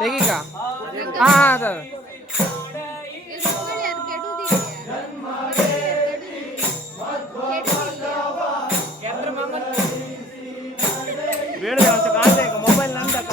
ತೆಗೀಗ ಹಾಂ ಅದು ಬೇಡ ಮೊಬೈಲ್ ನಂದಕ್ಕ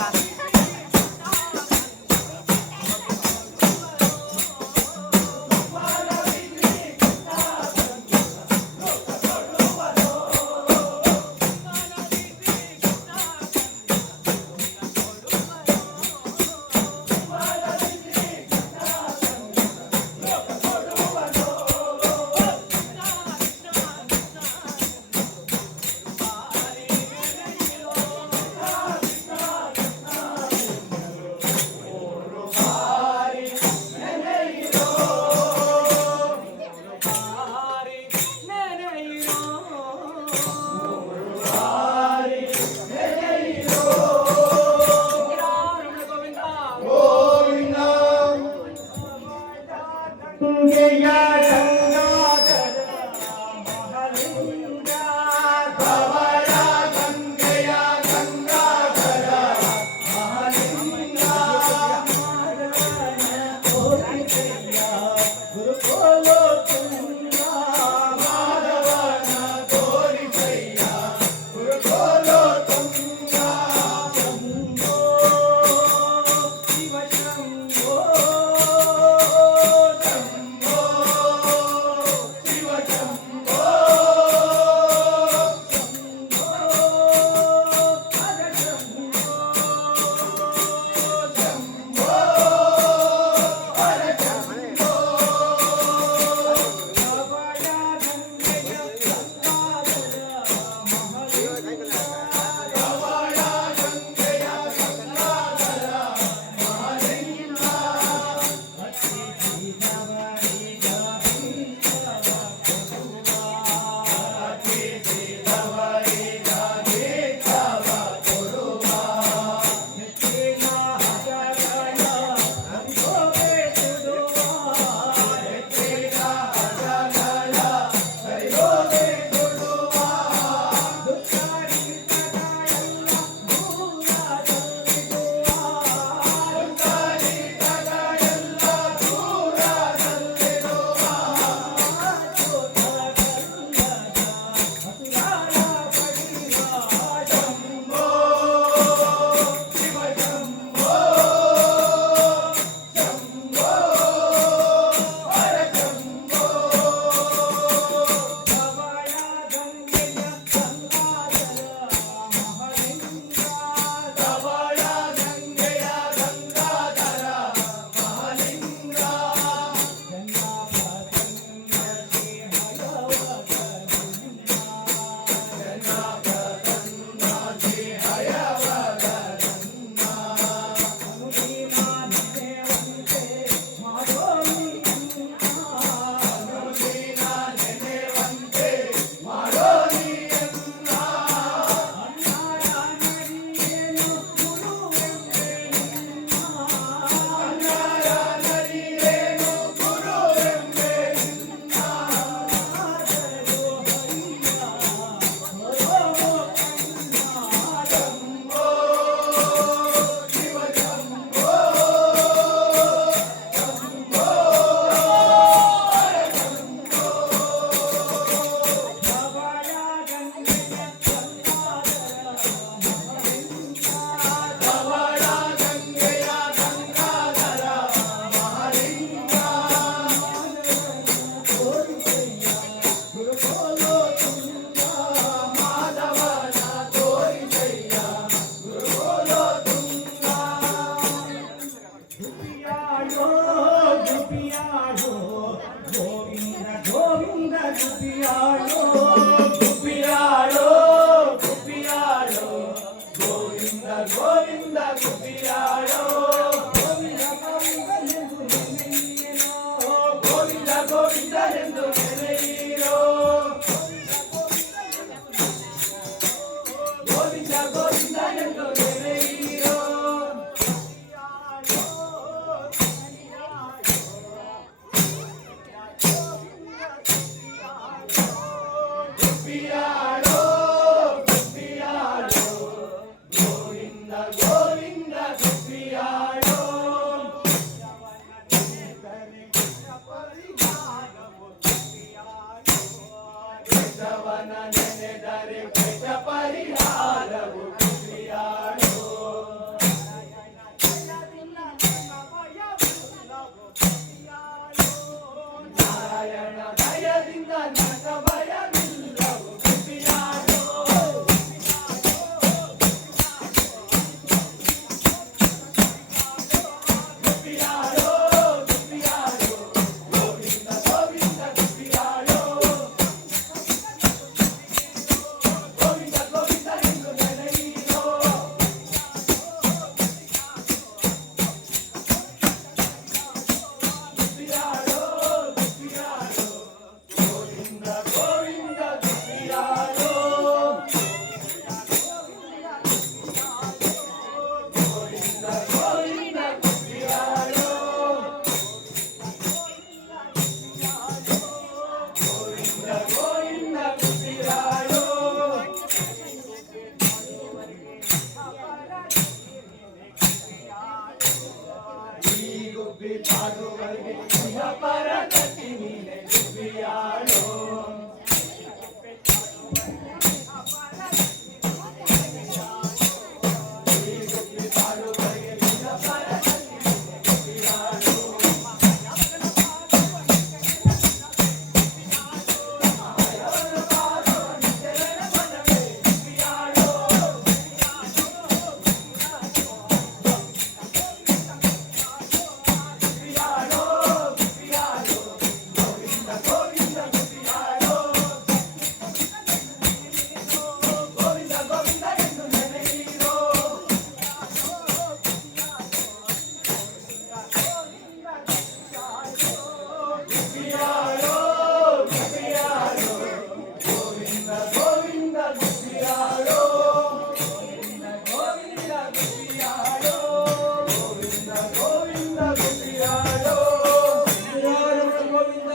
ಕೇಶವನ ನೆನೆದರೆ ಕೇಶ ಪರಿಹಾರವು ಕುಸಿಯಾಡೋ ನಾರಾಯಣ ದಯದಿಂದ ನನ್ನ ಭಯವಿಲ್ಲವು ಕುಸಿಯಾಡೋ ಕುಸಿಯಾಡೋ ಕುಸಿಯಾಡೋ ಗೋವಿಂದ ಗೋವಿಂದ ಕುಸಿಯಾಡೋ ಗೋವಿಂದ ಗೋವಿಂದ ಎಂದು ನೆನೆಯಿರೋ ಕುಸಿಯಾಡೋ ಕುಸಿಯಾಡೋ ಗೋವಿಂದ ಗೋವಿಂದ ಕುಸಿಯಾಡೋ ಗೋವಿಂದ ಗೋವಿಂದ ಕುಸಿಯಾಡೋ ಗೋವಿಂದ ಗೋವಿಂದ ಕುಸಿಯಾಡೋ ಈ ಗುಬ್ಬಿ ಪಾಡುವರಿಗೆ ಇಹ ಪರಗತಿ ನೀನೆ ಗುಬ್ಬಿಯಾಡೋ ಈ ಗುಬ್ಬಿ ಪಾಡುವರಿಗೆ ಇಹ ಪರಗತಿ ನೀನೆ ಗುಬ್ಬಿಯಾಡೋ ಮಾಯವನ ಪಾದವ ನಿಜರನ ಮನವೇ ಗುಬ್ಬಿಯಾಡೋ ಗುಬ್ಬಿಯಾಡೋ ಗುಬ್ಬಿಯಾಡೋ ಗೋವಿಂದ ಗೋವಿಂದ ಗುಬ್ಬಿಯಾಡೋ ಗೋವಿಂದ ಗೋವಿಂದ ಎಂದು ನೆನೆಯಿರೋ ಗುಬ್ಬಿಯಾಡೋ ಗುಬ್ಬಿಯಾಡೋ ಗೋವಿಂದ ಗೋವಿಂದ ಗುಬ್ಬಿಯಾಡೋ ಗೋವಿಂದ ಗೋವಿಂದ ಗುಬ್ಬಿಯಾಡೋ ಗೋವಿಂದ ಗೋವಿಂದ ಗುಬ್ಬಿಯಾಡೋ ಗೋವಿಂದ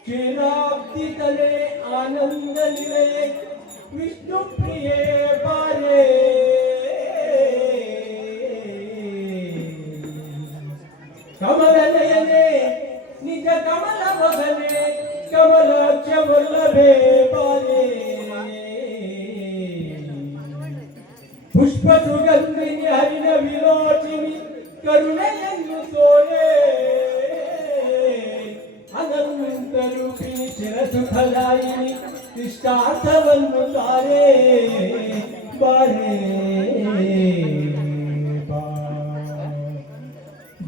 ಕ್ಷೀರಾಬ್ದಿತಲೆ ಆನಂದ ನಿಲಯೇ ವಿಷ್ಣು ಪ್ರಿಯೇ ಬಾರೆ ಕಮಲ ನಯನೆ ನಿಜ ಕಮಲ ಮಗನೆ ಕಮಲಾಕ್ಷ ವಲ್ಲಭೆ ಬಾರೆ ಪುಷ್ಪ ಸುಗಂಧಿನಿ ಹರಿಣ ವಿಲೋಚಿನಿ ಕರುಣೆಯನ್ನು ತೋರೆ ಅನಂತ ರೂಪಿಣಿ ಚಿರಸುಖದಾಯಿನಿ ಇಷ್ಟಾರ್ಥವನ್ನು ತಾರೆ ಬಾರೆ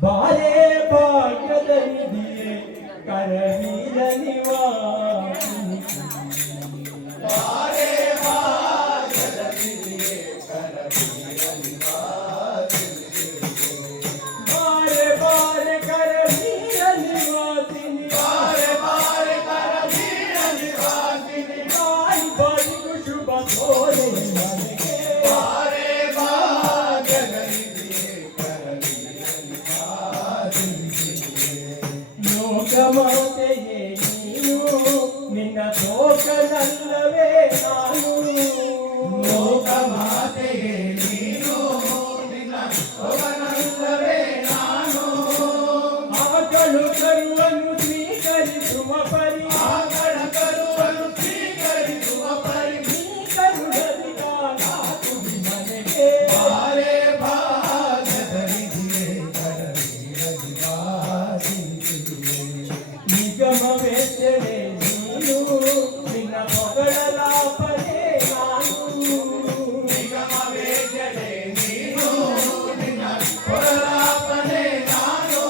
ಬಾರೆ ಭಾಗ್ಯದ ನಿಧಿಯೇ ಕರವೀರ ನಿವಾಸಿನಿ ಬಾರೆ ಭಾಗ್ಯದ ನಿಧಿಯೇ ಕರವೀರ ನಿವಾಸಿನಿ ಬಾರೆ ಬಾರೆ ಕರವೀರ ನಿವಾಸಿನಿ ಬಾರೆ ಬಾರೆ ಕರವೀರ ನಿವಾಸಿನಿ ಬಾಯಿ ಬಾಯಿಗೂ ಶುಭ ಕೋರೆ ನನಗೆ ಬಾರೆ ಭಾಗ್ಯದ ನಿಧಿಯೇ ಕರವೀರ ನಿವಾಸಿನಿ ಲೋಕಮಾತೆಯೇ ನೀನು ನಿನ್ನ ಶೋಕನಲ್ಲವೇ ನಾನು ಲೋಕಮಾತೆಯೇ ನೀನು ನಿನ್ನ ಸೊಗನಲ್ಲವೇ ನಾನು ಆಕಳು ಕರುವನ್ನು ಸ್ವೀಕರಿಸುವ ಪರಿ ಆಗಳ ಕರುವನ್ನು ಸ್ವೀಕರಿಸುವ ಪರಿ ನೀ ಕರುಣದಿಗ ನಾಕುಡಿ ಮನೆಗೆ ಬಾರೆ ಭಾಗ್ಯದ ನಿಧಿಯೇ ಕರವೀರ ನಿವಾಸಿನಿ ನಿಗಮವೆತ್ತರೆ ನೀನು ನಿನ್ನ ಮೊಗಳಲಾಪನೆ ನಾನು ನಿಗಮವೇದ್ಯತೆ ನೀನು ನಿನ್ನ ಕೊರಲಾಪನೆ ನಾನು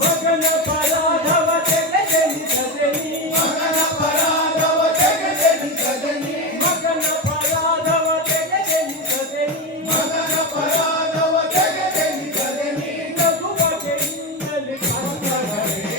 ಮಗನ ಪರಾಧವ ತೆಗೆದೆನಿಸದೆ ನೀ ಮಗನ ಪರಾಧವ ತೆಗೆದೆನಿಸದೆ ನೀ ಮಗನ ಪರಾಧವ ತೆಗೆದೆನಿಸದೆ ನೀ ಮಗನ ಪರಾಧವ ತೆಗೆದೆನಿಸದೆ ನೀ ನಗುವ ಕೆನ್ನಲ್ಲಿ ಕಂದವರೇ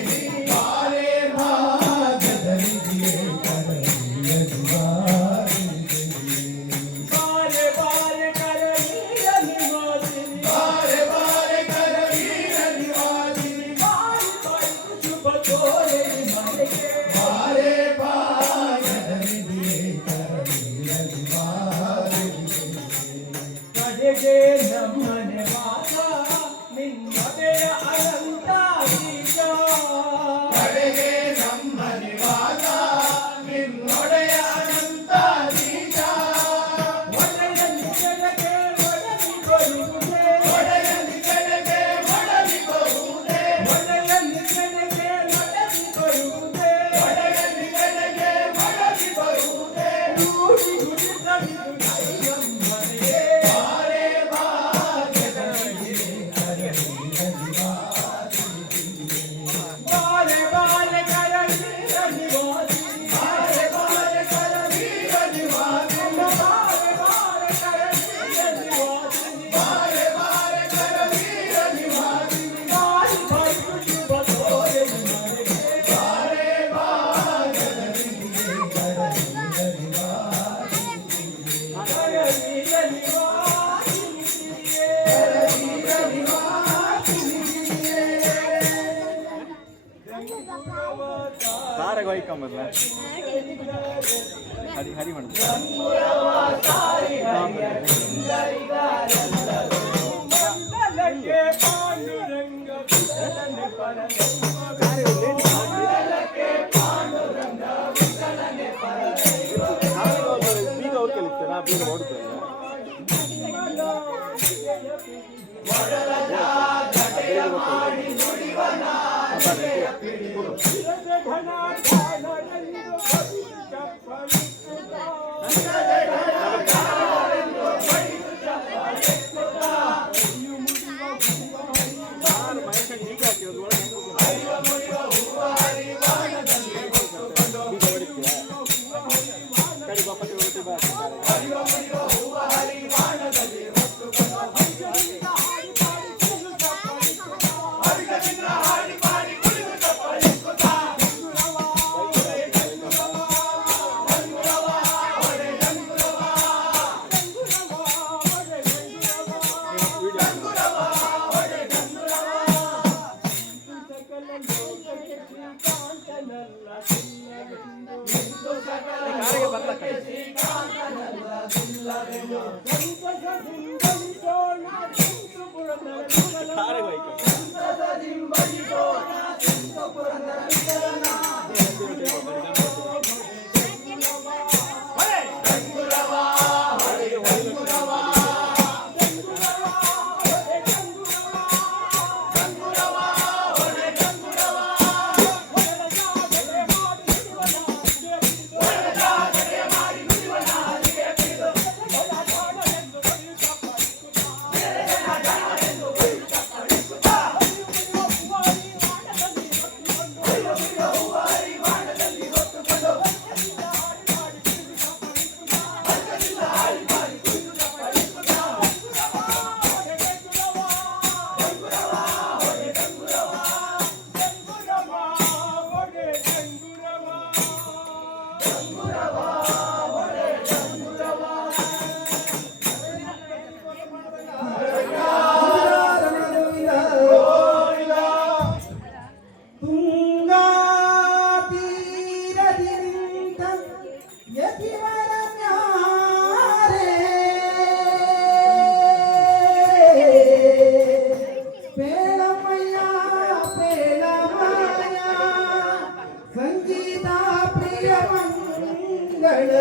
ಸಾರಾಗ ಹೋಯ್ಕೊಂಬಲ್ಲ ಹರಿ ಹರಿ ಮಾಡುದು ಮಂಗಲಕ್ಕೆ ಪಾಂಡುರಂಗ ವಿಠಲನೆ ಬೀಗ ಅವ್ರು ಕಲಿತೆ ನಾ ಬೀಗ ಹೊಡ್ತೇನೆ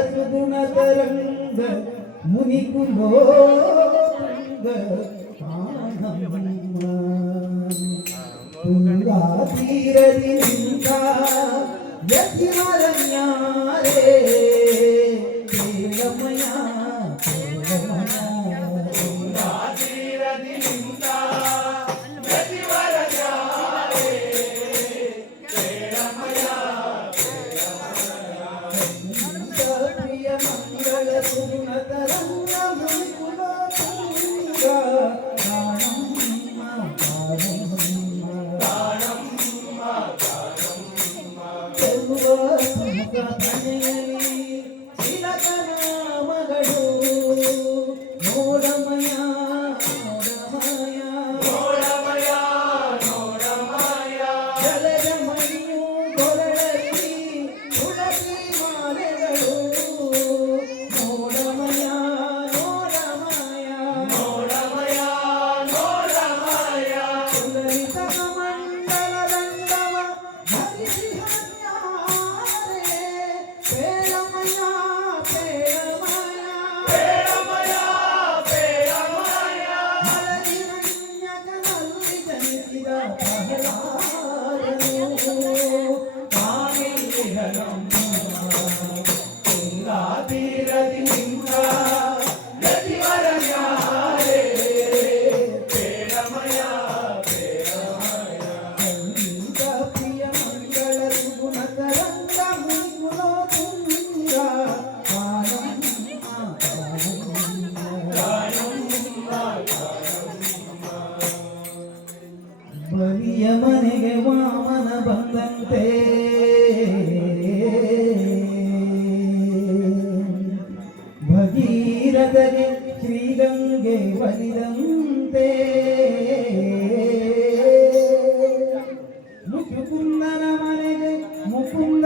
ಸುಗುಣತರಂಗ ಮುನಿಕುಲೋಂಗ ತುಂಗಾ ತೀರದಿ ನಿಂತ ಯತಿವರನ್ಯಾರೇ ಕೇಳಮಯ ತುಂಗಾ ತೀರದಿ ನಿಂತ ಯತಿವರನ್ಯಾರೇ ಕೇಳಮಯ ಪ್ರಿಯ ಮಂಗಳ ಸುಗುಣತರಂಗ ಮುನಿಕುಲೋಂಗ ಮಗಳು ನೋಡಮಯ ನೋಡಮಯ ನೋಡಮಯ ನೋಡಮಯ ಜಲಜ ಮಣಿಯು ಕೊರಳಲ್ಲಿ ತುಳಸಿ ಮಾಲೆಗಳು ನೋಡಮಯ ನೋಡಮಯ ನೋಡಮಯ ನೋಡಮಯ ಸುಲಲಿತ ಮಂಡಲ ದಂಡವ ಧರಿಸಿ ಹನ್ಯಾರೆ ಪೇಳಮಯ ತೀರದಿ ನಿಂತ ಯತಿವರನ್ಯಾರೇ ಪ್ರೇಮಯ ಸಂಗೀತ ಪ್ರಿಯ ಮಂಗಳ ಸುಗುಣತರಂಗ ಮುನಿಕುಲೋ ತುಂಗ ಬಲಿಯ ಮನೆಗೆ ವಾಮನ ಬಂದಂತೆ ಭಗೀರಥಗೆ ಶ್ರೀಗಂಗೆ ಒಲಿದಂತೆ ಮುಕುಂದನ ಮನೆಗೆ ಮುಕುಂದ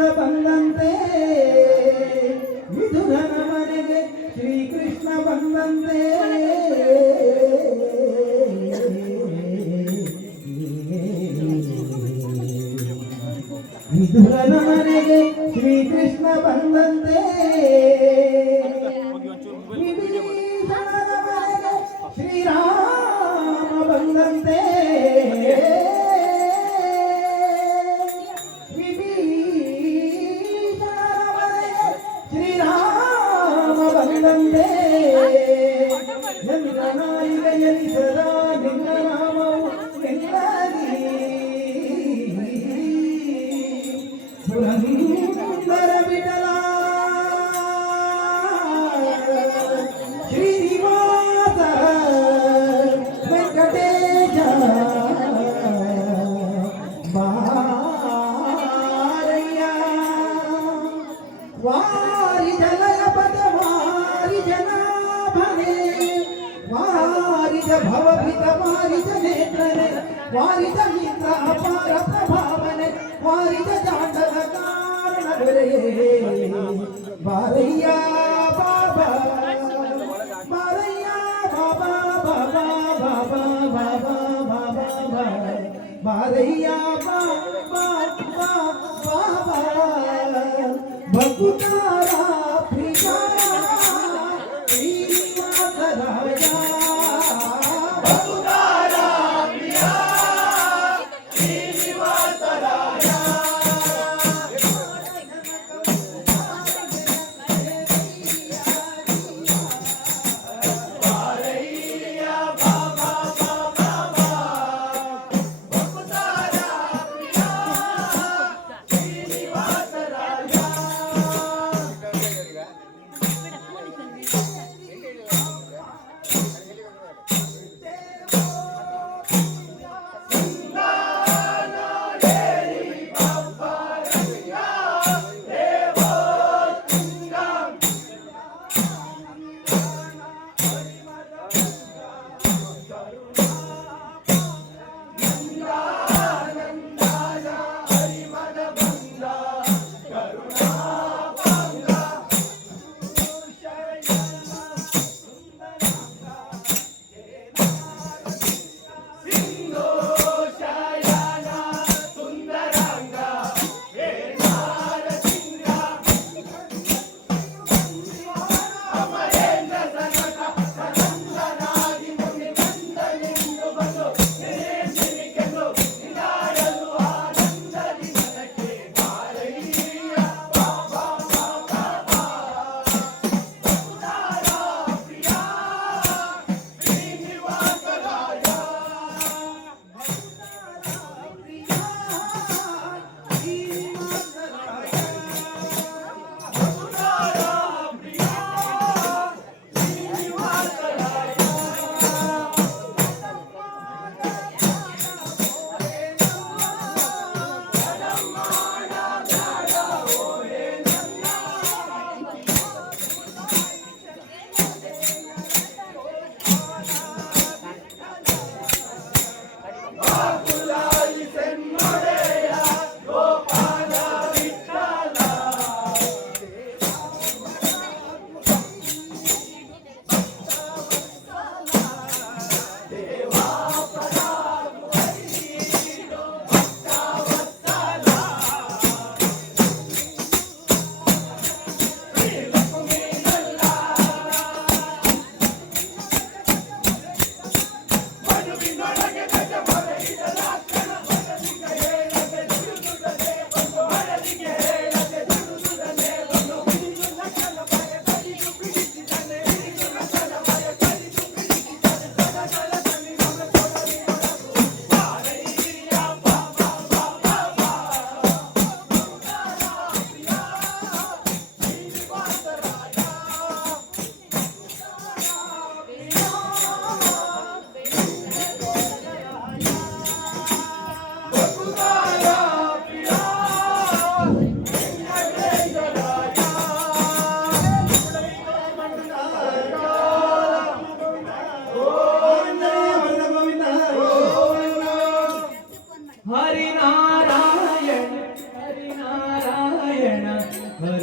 ವಿದುರನ ಮನೆಗೆ ಶ್ರೀಕೃಷ್ಣ ಬಂದಂತೆ ವಿಭೀಷಣನ ಮನೆಗೆ ಶ್ರೀರಾಮ ಬಂದಂತೆ ವಿಭೀಷಣನ ಮನೆಗೆ ಶ್ರೀರಾಮ ಬಂದಂತೆ ಚಂದ್ರನಾಯಿಗೆಯಲ್ಲಿ ಸದಾ ನಿನ್ನ ನಾಮವು ನಿನ್ನಲಿ ಪುರಂದರ ವಿಠಲ ಶ್ರೀನಿವಾಸ ವೆಂಕಟೇಶ ಬಾರಯ್ಯ ವಾರಿ ಜಲಯ ಪದ ವಾರಿ ಜನಾಭನೆ ವಾರಿಜ ಭವಭೀತ ವಾರಿಜ ನೇತ್ರನೆ ವಾರಿಜ ಮಿತ್ರ ಅಪಾರ ಪ್ರಭಾವನೆ ವಾರಿಜ ಜಾಂಡದ ಕಾರಣ ಬೆರೆಯೇ ಬಾರಯ್ಯ ಬಾಬಾ ಬಾರಯ್ಯ ಬಾಬಾ ಬಾಬಾ ಬಾಬಾ ಬಾಬಾ ಬಾಬಾ ಬಾರಯ್ಯ ಬಾಬಾ ಬಾಬಾ ಭಕ್ತಾರ ಪ್ರಿಯ ಶ್ರೀನಿವಾಸರಾಯ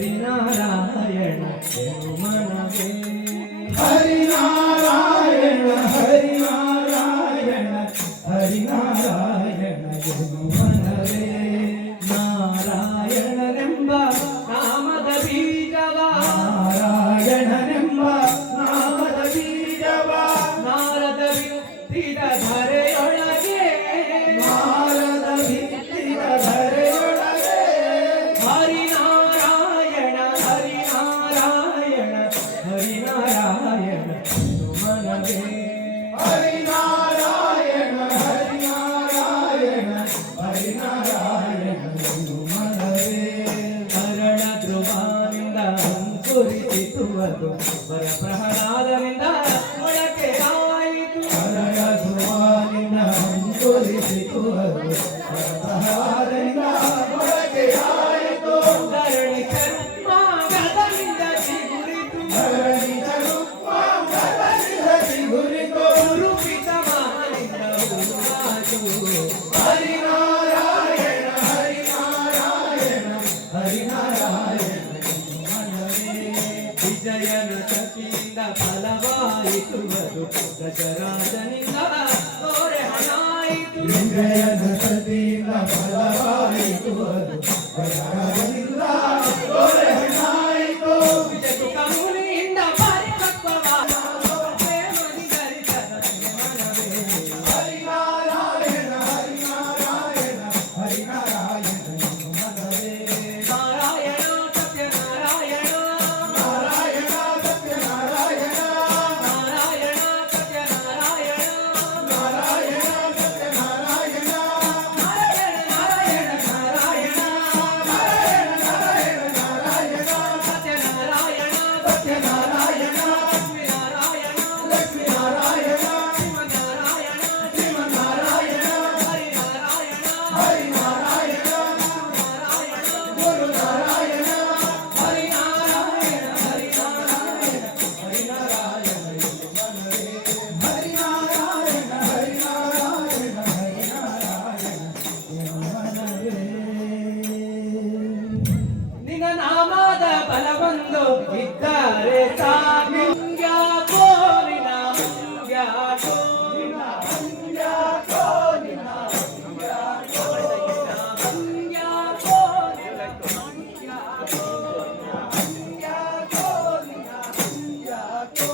ಹರಿನಾರಾಯಣ ಎನು ಮನವೇ ಹರಿನಾರಾಯಣ ಹರಿನಾರಾಯಣ ಹರಿನಾರಾಯಣ ಎನು ಮನವೇ ನಾರಾಯಣ ಇಂದ್ರಯನ ಸತಿಯಿಂದ ಫಲವಾಯಿತು ಅದು ದಶರಾಜನಿಂದ ಗೋರೆ ಹಣಾಯಿತು ಇಂದ್ರಯನ ಸತಿಯಿಂದ ಫಲವಾಯಿತು ಅದು ದಶರಾಜನಿಂದ ಗೋರೆ ಹಣಾಯಿತು ಜಗು ಕಮುನಿಯಿಂದ ಪರಿಪಕ್ವವಾದ ಪ್ರೇಮದಿ ಧರಿಸದ ಮನವೇ ಹರಿನಾರಾಯಣ ಹರಿನಾರಾಯಣ ಹರಿನಾರಾಯಣ ಮನವೇ ನಾರಾಯಣ ಸತ್ಯನಾರಾಯಣ ನಾರಾಯಣ ಸತ್ಯನಾರಾಯಣ ನಾರಾಯಣ ಸತ್ಯನಾರಾಯಣ ನಾರಾಯಣ ಸತ್ಯನಾರಾಯಣ ನಾರಾಯಣ ನಾರಾಯಣ ನಾರಾಯಣ ನಾರಾಯಣ ನಾರಾಯಣ ಸತ್ಯನಾರಾಯಣ ಸತ್ಯನಾರಾಯಣ ಲಕ್ಷ್ಮೀನಾರಾಯಣ ಲಕ್ಷ್ಮೀನಾರಾಯಣ ಶ್ರೀಮನ್ನಾರಾಯಣ ಶ್ರೀಮನ್ನಾರಾಯಣ ಹರಿನಾರಾಯಣ ಹರಿನಾರಾಯಣ ಗುರುನಾರಾಯಣ ಹರಿನಾರಾಯಣ ಹರಿನಾರಾಯಣ ಹರಿನಾರಾಯಣ ಹರಿನಾರಾಯಣ ಹರಿನಾರಾಯಣ ನಿನ್ನ ನಾಮದ ಬಲವೊಂದು ಇದ್ದರೆ ಸಾಕು ಹಂಗ್ಯಾಕೋ ನಿನ್ನ ಹಂಗ್ಯಾಕೋ ನಿನ್ನ ಹಂಗ್ಯಾಕೋ ನಿನ್ನ ಹಂಗ್ಯಾಕೋ ಹಂಗ್ಯಾಕೋ ನಿನ್ನ ಹಂಗ್ಯಾಕೋ ಹಂಗ್ಯಾಕೋ ನಿನ್ನ ಹಂಗ್ಯಾಕೋ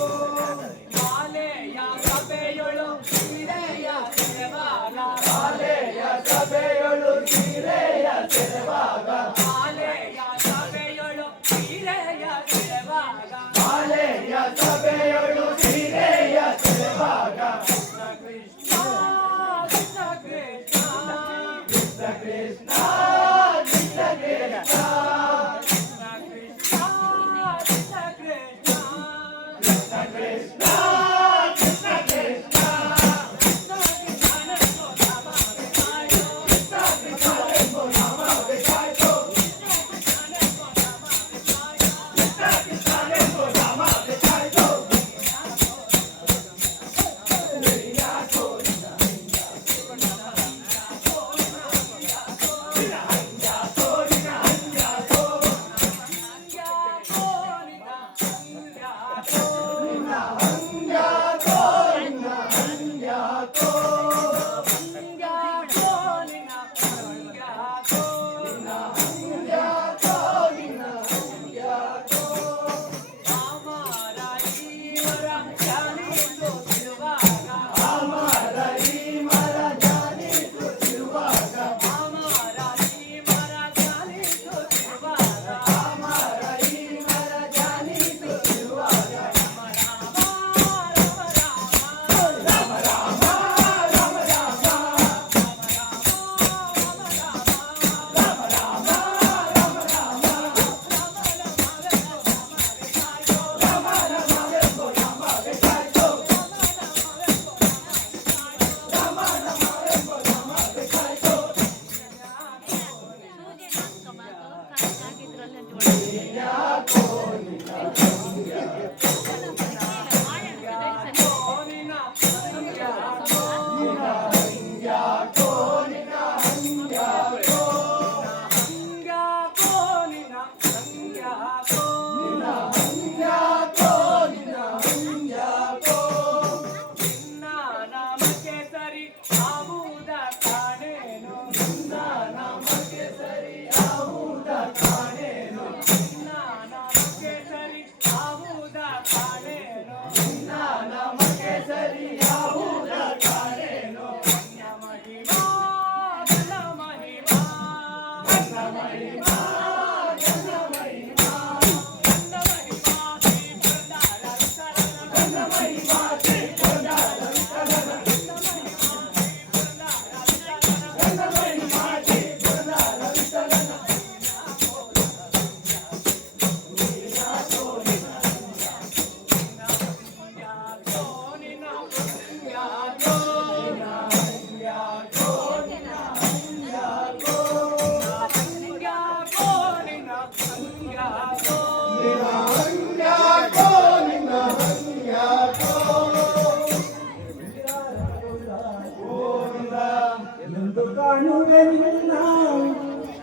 ಮಾಲೆಯ ಸಭೆಯೊಳು ಸೀರೆಯ ಸೆರವಾಗ ಮಾಲೆಯ ಸಭೆಯೊಳು ಸೀರೆಯ ಸೆರವಾಗ ಮಾಲೆಯ ಸಭೆಯೊಳು ಸೀರೆಯ ಸೆರವಾಗ ಮಾಲೆಯ ಸಭೆಯೊಳು ಸೀರೆಯ ಸೆರವಾಗ ಕೃಷ್ಣ ಕೃಷ್ಣ ಕೃಷ್ಣ ಕೃಷ್ಣ ಕೃಷ್ಣ ಕೃಷ್ಣ ಕೃಷ್ಣ ಕೃಷ್ಣ ಕೃಷ್ಣ ಕೃಷ್ಣ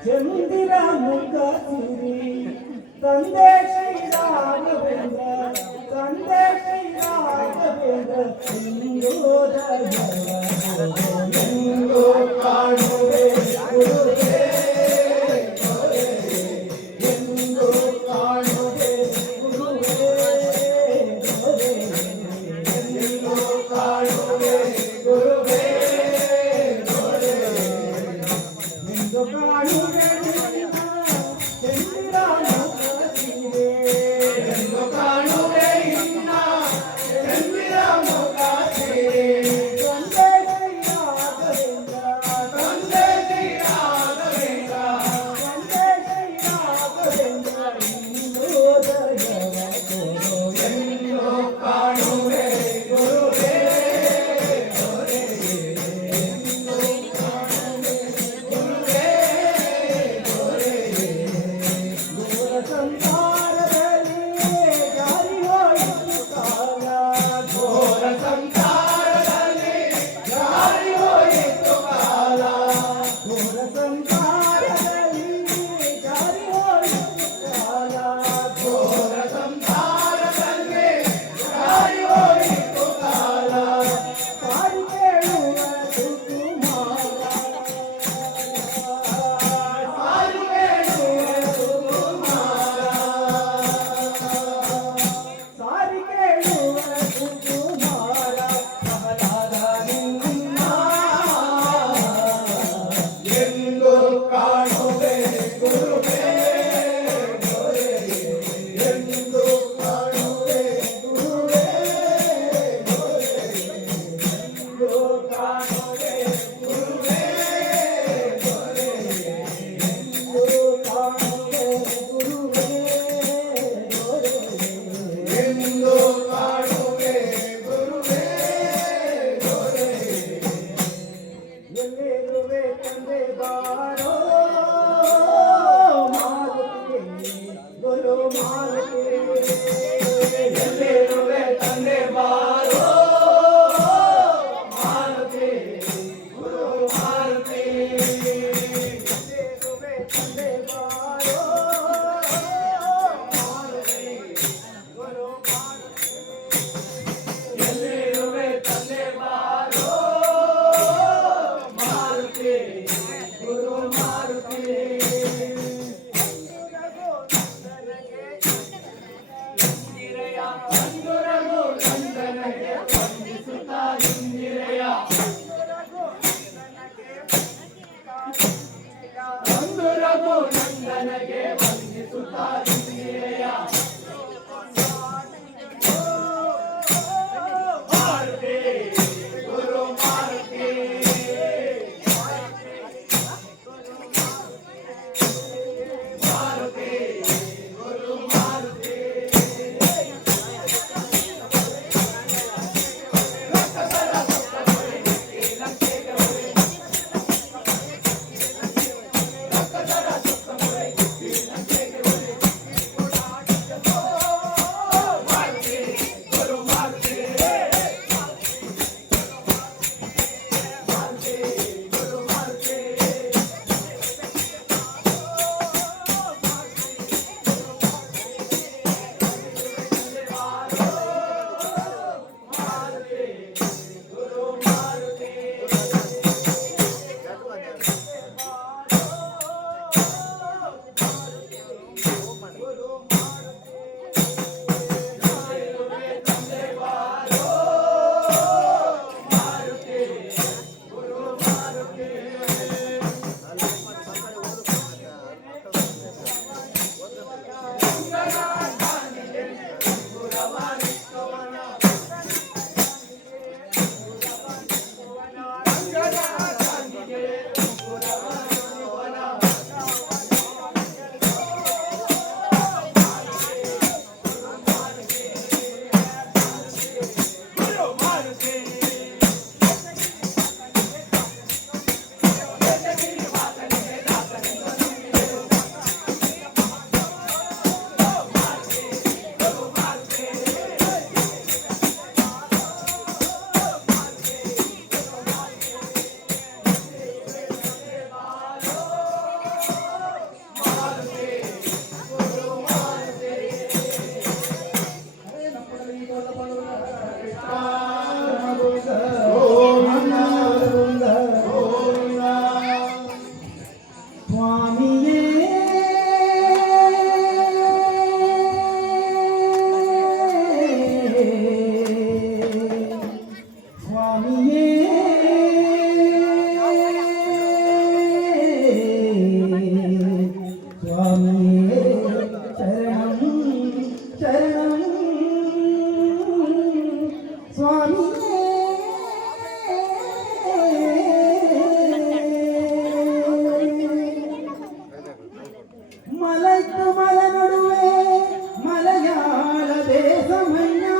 ಚಂದಿರ ಮುಖ ಸಿರಿ ತಂದೆ ಶ್ರೀರಾಘವೇಂದ್ರ ಎಂದು ಕಾಣುವೆ ಗುರುವೇ ಎಂದು ಕಾಣುವೆ ಗುರುವೇ ಎಂದು ಕಾಣುವೆ ಗುರುವೇ ಎಂದು ಕಾಣುವೆ ಎಂದು ಕಾಣುವೆ ಇನ್ನ ಚಂದಿರ ಮುಖಾಸಿರೆ ತಂದೆ ಶ್ರೀರಾಘವೇಂದ್ರ ಎಂದು ಕಾಣುವೆ ಗುರುವೇ ಘೋರ ಸಂಸಾರದಲ್ಲಿ ಜಾರಿ ಹೋಯಿತು ಕಾಲ ಘೋರ ಸಂಸಾರದಲ್ಲಿ ಜಾರಿ ಹೋಯಿತು ಕಾಲ ಘೋರ ಸಂಸಾರದಲ್ಲಿ ಜಾರಿ ಹೋಯಿತು ಕಾಲ ಸಾರಿ ಕೇಳುವ ಸುಕುಮಾರ ಸಾರಿ ಕೇಳುವ ಸುಕುಮಾರ ಸಾರಿ ಕೇಳುವ ಸುಕುಮಾರ ಪ್ರಹ್ಲಾದ ನಿನ್ನ ಎಂದು ಕಾಣುವೆ ಗುರುವೇ ಎಂದು ಕಾಣುವೆ ಗುರುವೇ ಎಂದು ಕಾಣುವೆ ಗುರುವೇ ಎಂದು ಕಾಣುವೆ ಗುರುವೇ ಎಂದು ಕಾಣುವೆ ಗುರುವೇ ಎಲ್ಲಿರುವೆ ತಂದೆ ಬಾರೋ ಮಾರುತಿ ಗುರು ಮಾರುತಿ ಎಲ್ಲಿರುವೆ ತಂದೆ ಬಾರೋ ಮಾರುತಿ ಗುರು ಮಾರುತಿ ಎಲ್ಲಿರುವೆ ತಂದೆ ಬಾರೋ ಮಾರುತಿ ಗುರು ಮಾರುತಿ ಎಲ್ಲಿರುವೆ ತಂದೆ ಬಾರೋ ಮಾರುತಿ ಗುರು ಮಾರುತಿ ಅಂದುರಗು ನಂದನಗೆ ವಂದಿಸುತ್ತಾ ಇಂದಿರೆಯ ಅಂದುರಗು ನಂದನಗೆ ವಂದಿಸುತ್ತಾ ಇಂದಿರೆಯ ಮಾರುತಿ ಗುರು ಮಾರುತಿ ಮಾರುತಿ ಗುರು ಮಾರುತಿ சுவாமியே சுவாமியே சுவாமியே சரணம் சரணம் சுவாமியே மலைக்கு மலை நடுவே மலையாள தேசமையா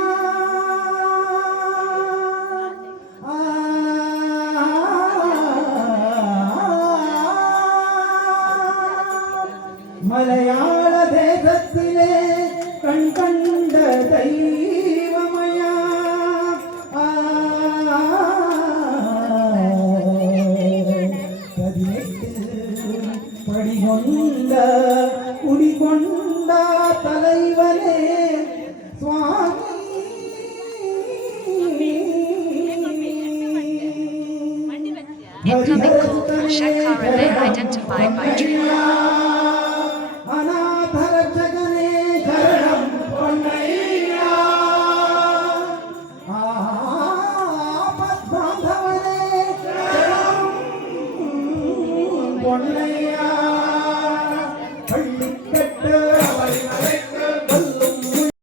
மலையாள தேசத்திலே கண் கண்ட தெய்வமயா படிகொண்ட குடிகொண்ட தலைவனே சுவாமி Incoming call from Shekhar identified by Tree.